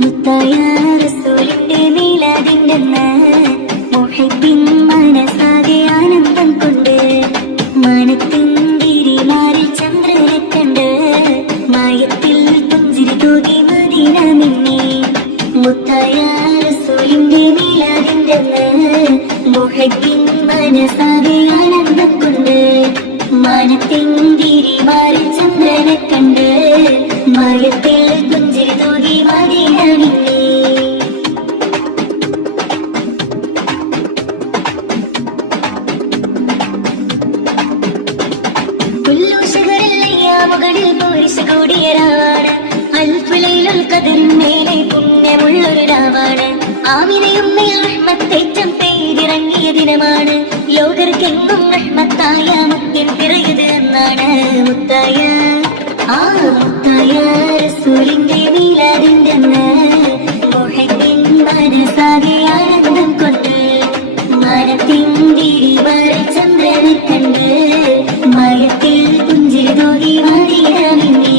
മുത്തായ റസൂലിന്റെ മീലാദിന്റെന്ന് മുഹിബ്ബിൻ മനസ്സാകെ ആനന്ദം കൊണ്ട് മാനത്തിൻ ഗിരിമാരിൽ ചന്ദ്രനെ കണ്ട് മായത്തിൽ പുഞ്ചിരി തൂകി മദീന മിന്നി. മുത്തായ റസൂലിന്റെ മീലാദിന്റെന്ന് മുഹിബ്ബിൻ മനസ്സാകെ ആനന്ദം കൊണ്ട് മാനത്തിൻ ഗിരിമാരിൽ ചന്ദ്രനെ കണ്ട് മായത്തിൽ പുഞ്ചിരി തൂകി മദീന മിന്നി. മുകളിൽ പോരിശ കൂടിയ രാവാണ് അൽഫുലൈലുൽ ഖദറിന്മേലെ പുണ്യമുള്ളൊരു രാവാണ്. ആമിനയും മേൽ റഹ്മത്തേറ്റം പെയ്തിറങ്ങിയ ദിനമാണ്. ലോകർക്കെങ്ങും റഹ്മത്തായ മുത്തിൻ പിറയത് എന്നാണ്. മുത്തായ റസൂലിന്റെ മീലാദിന്റെ അന്ന് മുഹിബ്ബിൻ മനസ്സാകെ ആനന്ദം കൊണ്ട് മാനത്തിൻ ഗിരിമാരിൽ ചന്ദ്രനെ കണ്ട് മായത്തിൽ പുഞ്ചിരി തൂകി മദീന മിന്നി.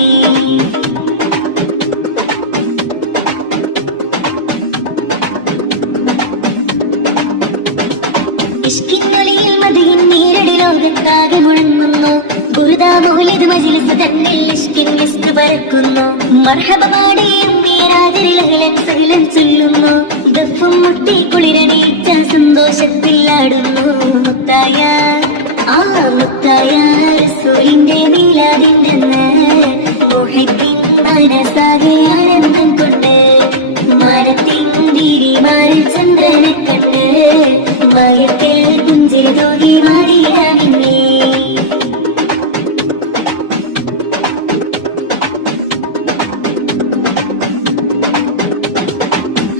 ഇഷ്കിന്നൊലിയിൽ മദീൻ നീരടി ലോകത്താകെ മുഴങ്ങുന്നു. ബുർദ മൗലിദ് മജ്ലിസ് തന്നിൽ ഇഷ്കിൻ മിസ്ക് പരക്കുന്നു. മർഹബ പാടിയും മേരാജരിലഹലൻ സഹലൻ ചൊല്ലുന്നു. ദഫും മുട്ടി കുളിരണിയിച്ച സന്തോഷത്തിൽ ആടുന്നു. മുത്തായ റസൂലിന്റെ മീലാദിന്റെ അന്ന് മുഹിബ്ബിൻ മനസ്സാകെ ആനന്ദം കൊണ്ട് മാനത്തിൻ ഗിരിമാരിൽ ചന്ദ്രനെ കണ്ട് മായത്തിൽ പുഞ്ചിരി തൂകി മദീന മിന്നി.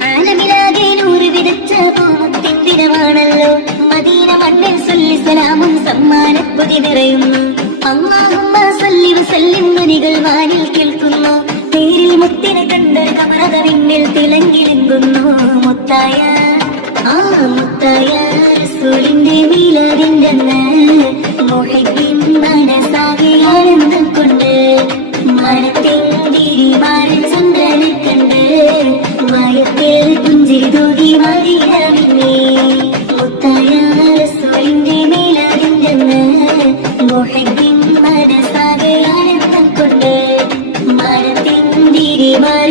ആലമിലാകെ നൂറ് വിതച്ച പൂമുത്തിൻ ദിനമാണല്ലോ. മദീന മണ്ണിൽ സല്ലി സലാമും സമ്മാനപ്പൊതി നിറയുന്നു. അല്ലാഹുമ്മ സല്ലി വസല്ലിം ധ്വനികൾ വാനിൽ കേൾക്കുന്നു. പേരിൽ മുത്തിനെ കണ്ടൊരു കമറത പിന്നിൽ തിളങ്ങിലെങ്കുന്നു. മുത്തായ റസൂലിന്റെ മീലാദിന്റെ അന്ന് മുഹിബ്ബിൻ മനസ്സാകെ ആനന്ദം കൊണ്ട് മാനത്തിൻ ഗിരിമാരിൽ ചന്ദ്രനെ കണ്ട് മായത്തിൽ പുഞ്ചിരി തൂകി മദീന മിന്നി. മുത്തായ റസൂലിന്റെ മീലാദിന്റെ അന്ന് മുഹിബ്ബിൻ മനസ്സാകെ ആനന്ദം കൊണ്ട് മാനത്തിൻ ഗിരിമാരിൽ